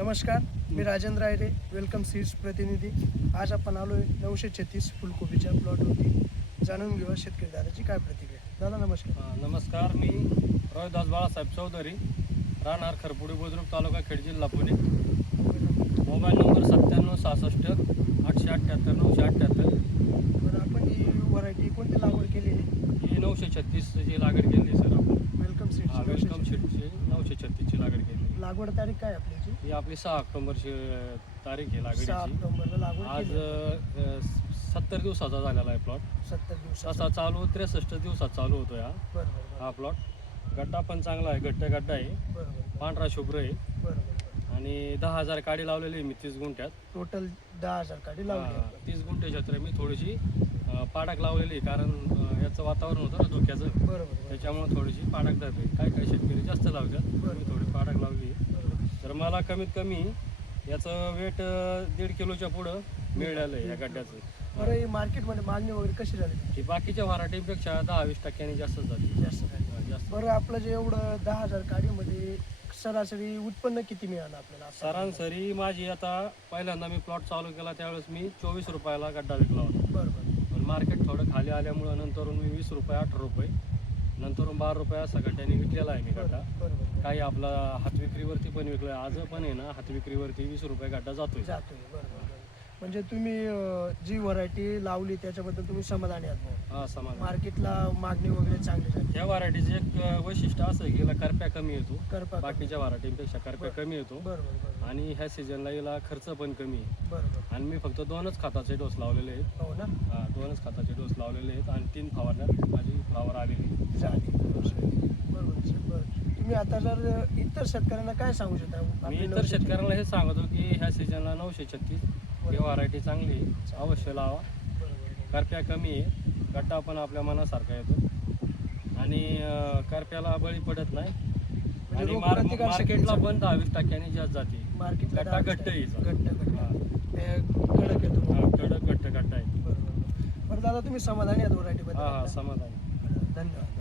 नमस्कार, मी Rajendra Ayre, welcome seeds प्रतिनिधी. आज आपण आलो आहे 936 फुलकोबीच्या प्लॉटवरती. जाणून घेऊया शेतकरी दादाची काय प्रतिक्रिया. दादा नमस्कार. नमस्कार, मी रोहिदास बाळासाहेब चौधरी, राहणार खरपुडी बुद्रुक, तालुका खेड, जिल्हा पुणे. Mobile number 9766 878 978. बरं, आपण ही व्हरायटी कोणती लागवड केली आहे? ही 936ची लागवड केली सर आपण. Welcome seeds. वेलकम शीटची 936ची लागवड केली. लागवड तारीख काय आपल्याची? ही आपली 6 ऑक्टोबरची तारीख आहे 6 लागवडीची. ऑक्टोबरला लागवड आज केली. 70 दिवसाचा झालेला आहे प्लॉट. 70 दिवस. तसा चालू 63 दिवसात चालू होतो बरोबर. हा प्लॉट. गड्डा पण चांगला आहे, गड्डा आहे, बरोबर. पांढरा शुभ्र आहे बरोबर. आणि 10,000 काडी लावलेली आहे मी 30 गुंठ्यात. टोटल 10,000 काडी लावली. 30 गुंठे क्षेत्र मी थोडीशी पाडक लावलेली आहे, कारण याचं वातावरण होतं ना धोक्याचं, बरोबर. त्याच्यामुळे थोडीशी पाडक धरते. काही शेतकरी जास्त लावतात, मी थोडी पाडक लावली. तर मला कमीत कमी याचं वेट 1.5 किलोच्या पुढं मिळालं आहे या गड्ड्याचं. बरं, ही मार्केटमध्ये मागणी वगैरे कशी झाली? ही बाकीच्या व्हरायटीपेक्षा 10-20% जास्त झाली. जास्त. बरं, आपलं जे एवढं 10,000 काडीमध्ये सरासरी उत्पन्न किती मिळालं आपल्याला? सरासरी माझी आता पहिल्यांदा मी प्लॉट चालू केला त्यावेळेस मी 24 रुपयाला गड्डा विकला होता. बरोबर. पण मार्केट थोडं खाली आल्यामुळं नंतरून मी 20 रुपये 18 रुपये नंतरून 12 रुपये असा गड्ड्याने विकलेला आहे मी गड्डा. बरोबर. काही आपला हातविक्रीवरती पण विकलं आहे. आज पण आहे ना, हातविक्रीवरती 20 रुपये गड्डा जातोय. बरोबर. म्हणजे तुम्ही जी व्हरायटी लावली त्याच्याबद्दल तुम्ही समाधानी आहात? हा, समाधान. मार्केटला मागणी वगैरे चांगली झाली? ह्या व्हरायटीचं एक वैशिष्ट्य असं आहे की याला करप्या कमी येतो. करपा. बाकीच्या व्हरायटींपेक्षा करप्या कमी येतो. बरोबर. आणि ह्या सीझनला याला खर्च पण कमी आहे. बरोबर. आणि मी फक्त 2च खताचे डोस लावलेले आहेत. हो ना? 2च खताचे डोस लावलेले आहेत आणि 3 फवारण्यात माझी फ्लावर आलेली झाली. बरोबर. तुम्ही आता जर इतर शेतकऱ्यांना काय सांगू शकता? मी इतर शेतकऱ्यांना हे सांगतो की ह्या सीझनला 936 ही व्हरायटी चांगली आहे, अवश्य लावा. करप्या कमी आहे, गड्डा पण आपल्या मनासारखा येतो आणि करप्याला बळी पडत नाही. आणि मार्केटला पण 10-20% जास्त जाते. मार्केटला गड्डा घट्ट आहे. कडक येतो. कडक घट्ट गड्डा आहे. बरोबर. दादा, तुम्ही समाधानी आहात व्हरायटीबद्दल? हा, समाधान. धन्यवाद.